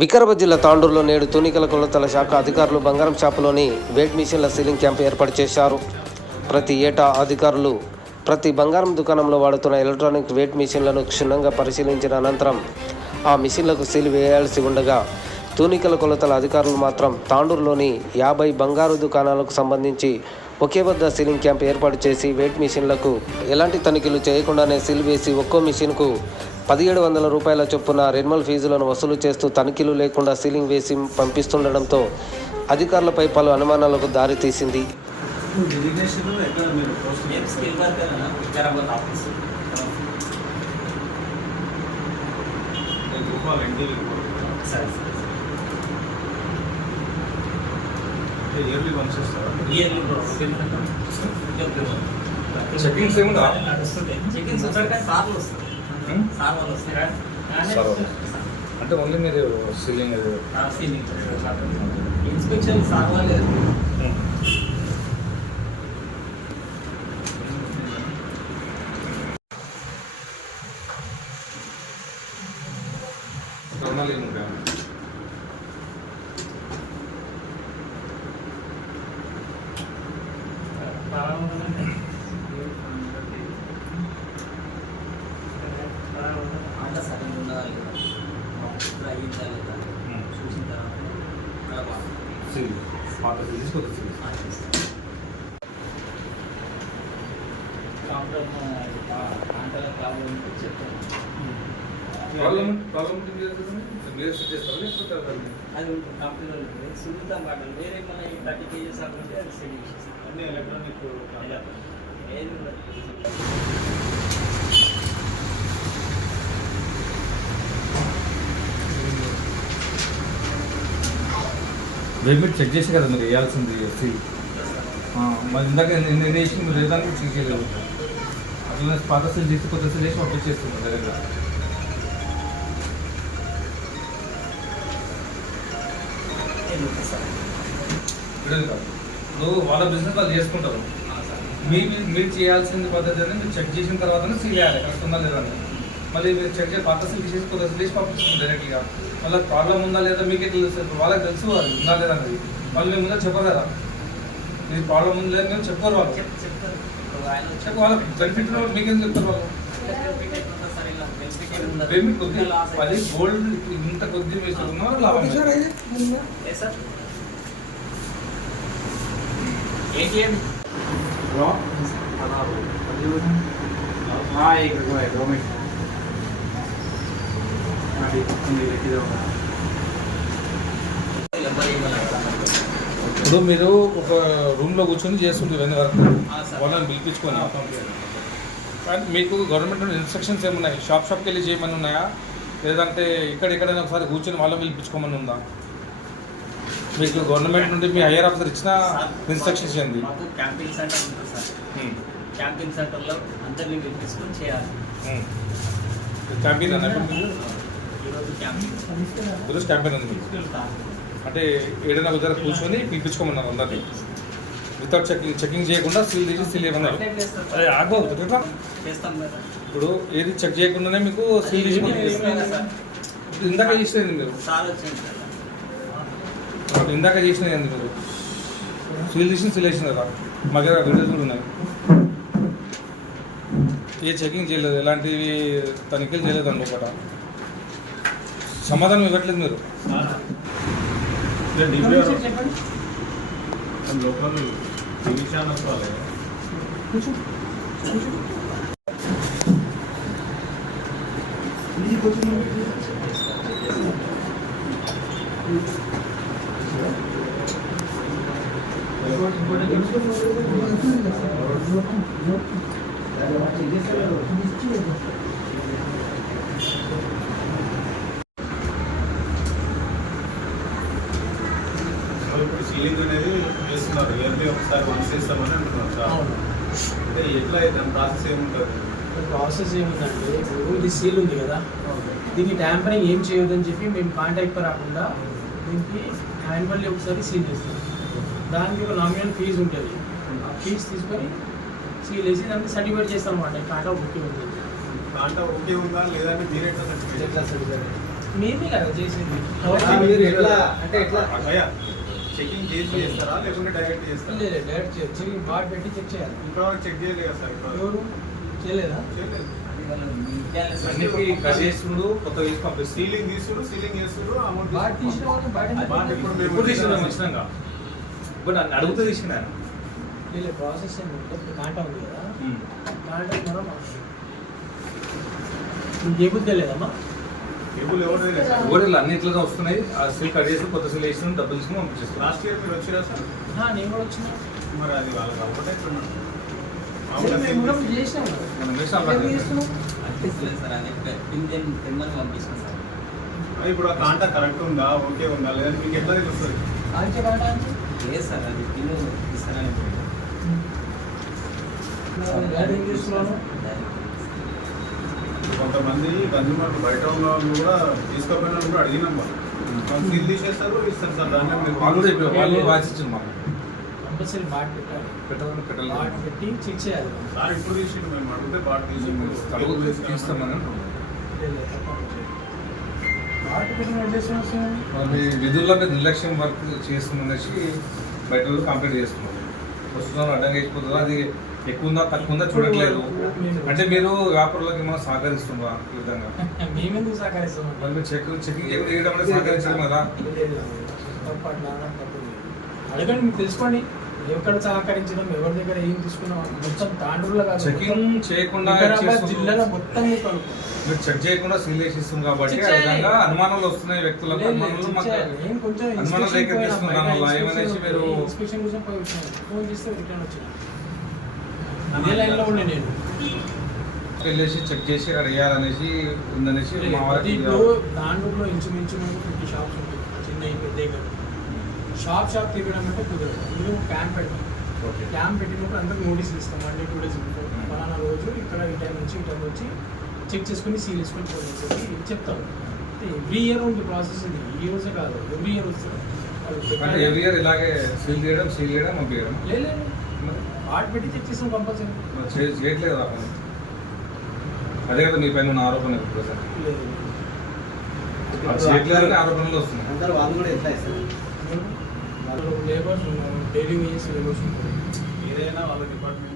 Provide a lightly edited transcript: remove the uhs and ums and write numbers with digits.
వికారాబాద్ జిల్లా తాండూరులో నేడు తూనికల కొలతల శాఖ అధికారులు బంగారం షాపులోని వెయిట్ మిషన్ల సీలింగ్ క్యాంప్ ఏర్పాటు చేశారు. ప్రతి ఏటా అధికారులు ప్రతి బంగారం దుకాణంలో వాడుతున్న ఎలక్ట్రానిక్ వెయిట్ మిషన్లను క్షుణ్ణంగా పరిశీలించిన అనంతరం ఆ మిషన్లకు సీల్ వేయాల్సి ఉండగా తూనికల కొలతల అధికారులు మాత్రం తాండూరులోని 50 బంగారు దుకాణాలకు సంబంధించి ఒకే వద్ద సీలింగ్ క్యాంప్ ఏర్పాటు చేసి వెయిట్ మిషన్లకు ఎలాంటి తనిఖీలు చేయకుండానే సీల్ వేసి ఒక్కో మిషన్కు 1700 రూపాయల చొప్పున రెన్యువల్ ఫీజులను వసూలు చేస్తూ తనిఖీలు లేకుండా సీలింగ్ వేసి పంపిస్తుండడంతో అధికారులపై పలు అనుమానాలకు దారితీసింది. అంటే ఓన్లీ మీరు సీలింగ్ ఇన్స్పెక్షన్ సార్ వాళ్ళు చూసిన తర్వాత అది కంపెనీలో సున్నితం పాటలు వేరే మన 30 కేజీస్ అనుకుంటే అది సెట్ చేసేస్తాం. అన్నీ ఎలక్ట్రానిక్ ఏది వెయిట్ చెక్ చేసి కదా మీరు వేయాల్సింది మరి ఇందాక నేను వేసి మీరు వేయడానికి చెక్ చేయలేదు. అట్లా పాత సెల్ చేసి కొత్త సెల్ చేసి పంపించేస్తున్నాను డైరెక్ట్గా. నువ్వు వాళ్ళ బిజినెస్ వాళ్ళు చేసుకుంటారు. మీరు చేయాల్సిన పద్ధతి అనేది మీరు చెక్ చేసిన తర్వాతనే సీల్ చేయాలి, కరెక్ట్ ఉందా లేదా అని. మళ్ళీ మీరు చెక్ చేసి పాత సెల్ చేసి కొత్త సెల్ చేసి పంపిస్తుంది డైరెక్ట్గా. వాళ్ళ ప్రాబ్లం ఉందా లేదా మీకే తెలుసు, వాళ్ళకి తెలుసు అది ఉందా లేదా అనేది. వాళ్ళు మేము ముందే చెప్పరు కదా, ఇది ప్రాబ్లం ఉంది లేదా మేము చెప్పరు. వాళ్ళు చెప్పు, వాళ్ళకి బెనిఫిట్ మీకేం చెప్తారు వాళ్ళు. బెనిఫిట్ కొద్ది 10 గోల్డ్ ఇంత కొద్ది వేసుకున్నా లాభం. ఇప్పుడు మీరు ఒక రూమ్లో కూర్చొని చేస్తుంటారు ఇవన్నీ వరకు, వాళ్ళని పిలిపించుకొని. కానీ మీకు గవర్నమెంట్ నుండి ఇన్స్ట్రక్షన్స్ ఏమున్నాయి? షాప్కి వెళ్ళి చేయమని ఉన్నాయా, లేదంటే ఎక్కడైనా ఒకసారి కూర్చొని వాళ్ళని పిలిపించుకోమని ఉందా? మీకు గవర్నమెంట్ నుండి మీ హైయర్ ఆఫీసర్ ఇచ్చిన ఇన్స్ట్రక్షన్స్ ఏంది? క్యాంపింగ్ సెంటర్ ఉంటుంది సార్, క్యాంపింగ్ సెంటర్లో అందరినీ పిలిపించుకొని చేయాలి. క్యాంపింగ్ అన్న ఈరోజు క్యాంపెయిన్ ఉంది అంటే ఏదైనా దగ్గర కూర్చొని పిలిపించుకోమన్నారు అందరినీ, వితౌట్ చెకింగ్ చేయకుండా సీల్ తీసి సీల్ ఏమన్నారు. అదే ఆగబోతుంది కదా, ఇప్పుడు ఏది చెక్ చేయకుండానే మీకు సీల్ తీసి ఇందాక చేసినది మీరు, ఇందాక చేసినది ఏంది మీరు సీల్ తీసి సీల్ వేసింది కదా, మా దగ్గర వీడియోస్ కూడా ఉన్నాయి. ఏ చెకింగ్ చేయలేదు, ఎలాంటివి తనిఖీలు చేయలేదు అనుకోట, సమాధానం ఇవ్వట్లేదు మీరు. లోకల్ టీవీ ఛానల్స్ వాళ్ళే ఇప్పుడు సీలింగ్ అనేది చేస్తున్నారు, ఇయర్లీ ఒకసారి వన్స్ చేస్తామని అంటున్నారు సార్. అంటే ఎట్లా అయితే ప్రాసెస్ ఏముంటుంది? ప్రాసెస్ ఏముందంటే, ఇప్పుడు ఇది సీల్ ఉంది కదా, దీన్ని ట్యాంపరింగ్ ఏం చేయొద్దని చెప్పి మేము కాంటాక్ట్ రాకుండా దీనికి యాన్యువల్లీ ఒకసారి సీల్ చేస్తాం. దానికి ఒక నామినల్ ఫీజు ఉంటుంది, ఆ ఫీజు తీసుకొని సీల్ వేసి దానికి సర్టిఫికేట్ చేస్తాం అన్నమాట. కాంటా ఓకే ఉంటుంది, కాంటా ఓకే ఉందా లేదంటే మీరే సర్టిఫికేట్ మేమే కదా చేసేది. మీరు ఎట్లా అంటే ఎట్లా అయ్యా చెకింగ్ చేస్తారా లేకుంటే డైరెక్ట్ చేస్తారా? లేదు డైరెక్ట్ చెక్ బాట్ పెట్టి చెక్ చేయాలి. ఇప్పటివరకు చెక్ చేయలేదు కదా సార్? ఇప్పటివరకు ఎవరు చేయలేదా? చేయలేదు. అన్నిటికీ కట్ చేస్తుడు కొత్త వేసి పంపిస్తుంది. సీలింగ్ తీసుడు, సీలింగ్ చేస్తుడు, అమౌంట్ బాట్ తీసిన వాళ్ళు బాట్ ఎందుకు బాట్ ఇప్పుడు పెట్టాలి? ఇప్పుడు తీసుకున్నాం వచ్చినాక బట్ అడుగుతూ తీసిన లేదు ప్రాసెస్ ఏంటంటే ఇప్పుడు కాంటా ఉంది కదా, కాంటా మనం ఇంకేబుద్ధి తెలియదమ్మా. కేబుల్ ఎవరు లేదు సార్. ఓడీలు అన్నిట్లుగా వస్తున్నాయి. ఆ సీల్ కట్ చేసి కొత్త సీల్ వేసి డబ్బులు తీసుకుని పంపించేస్తున్నాం. లాస్ట్ ఇయర్ మీరు వచ్చిరా సార్? నేను కూడా వచ్చినా, మరి అది వాళ్ళకి అవ్వటే మేము కూడా చేసినాం కదా. మనం వేసిన ఏం చేస్తున్నాం? అనిపిస్తలేదు సార్ అని తెమ్మని పంపిస్తాం సార్. ఇప్పుడు ఆ కాంటా కరెక్ట్ ఉందా, ఓకే ఉందా లేదంటే మీకు ఎట్లా తెలుస్తుంది? ఆంచే కాంటా అంటే లేదు సార్ అది పిన్ ఇస్తారని డాడీ ఏం చేస్తున్నాను? కొంతమంది కన్జ్యూమర్లు బయట ఉన్న వాళ్ళు కూడా తీసుకోపోయిన వాళ్ళు కూడా అడిగినాం వాళ్ళు సీల్ తీసేస్తారు, ఇస్తారు సార్. దాన్ని వాళ్ళు కూడా ఇప్పుడు వాళ్ళు వాచిచ్చింది మాకు కంపల్సరీ బాట్ పెట్టాలి. పెట్టాలని బాట్ పెట్టాలి పెట్టి చెక్ చేయాలి. సార్ ఇప్పుడు తీసి మేము అడిగితే బాగా తీసి కడుగు తీస్తామని లేదు, తప్పకుండా. బాట్ పెట్టిన ఉద్దేశం వస్తుంది. మీ విధుల్లో మీద నిర్లక్ష్యం వర్క్ చేస్తుందనేసి బయట వాళ్ళు కంప్లైంట్ చేస్తున్నారు. ప్రస్తుతం అడ్డంగా అయిపోతుందా, అది ఎక్కువ ఉందా తక్కువ ఉందా చూడట్లేదు. అంటే మీరు వ్యాపారులకు ఏమైనా సహకరిస్తుందా ఈ విధంగా? మేమెందుకు సహకరిస్తాం? మరి మీరు చెకింగ్ చేయడం అనేది సహకరించడం కదా. తప్పు అట్లా తప్పు లేదు. అడగండి, మీకు తెలుసుకోండి ఎక్కడ సహకరించడం, ఎవరి దగ్గర ఏం తీసుకున్నాం. మొత్తం తాండ్రులో కాదు, చెకింగ్ చేయకుండా వికారాబాద్ జిల్లాలో మొత్తం మీకు అనుకో. మీరు చెక్ చేయకుండా సీల్ చేసిస్తుంది కాబట్టి చెక్ ఆ చేయాలి. విధంగా అనుమానాలు వస్తున్నాయి వ్యక్తులకు. అనుమానాలు మాకు అనుమానాలు రేకెత్తిస్తున్నాను ఏమనేసి మీరు ఇన్స్పెక్షన్ కోసం పోయి వచ్చినాను. ఫోన్ చేస్తే రిటర్న్ వచ్చిన ఇదే లైన్లో ఉండే నేను. వెళ్ళేసి చెక్ చేసి అక్కడ వేయాలనేసి ఉందనేసి మా వారికి ఇప్పుడు తాండూరులో ఇంచుమించు 50 షాప్స్ ఉంటాయి, చిన్న పెద్ద షాప్ తిరగడం అంటే కుదరదు. ఇందులో క్యాంప్ పెడతాం. ఓకే. క్యాంప్ పెట్టినప్పుడు అందరికి నోటీసులు ఇస్తాం. 1 day 2 days బిఫోర్ ఫలానా రోజు ఇక్కడ ఈ టైం నుంచి ఈ టైం వచ్చి చెక్ చేసుకుని సీల్ వేసుకొని పోయి చెప్తాం. ఎవ్రీ ఇయర్ ఉంది ప్రాసెస్. ఇది ఈ రోజే కాదు, ఎవ్రీ ఇయర్ వస్తుంది. అంటే ఎవ్రీ ఇయర్ ఇలాగే సీల్ చేయడం పంపించడం లేదు బాట్ పెట్టి చెక్ చేస్తాం కంపల్సరీ. చేయట్లేదు కదా. అదే కదా మీ పైన ఉన్న ఆరోపణ ఇప్పుడు సార్. లేదు అది చేయట్లేదని ఆరోపణలు వస్తున్నాయి. అందరూ వాళ్ళు కూడా ఎట్లా ఇస్తారు? లేబర్స్ ఉన్నారు, డైలీ వేజెస్ లేబర్స్ ఉంటారు. ఏదైనా వాళ్ళ డిపార్ట్మెంట్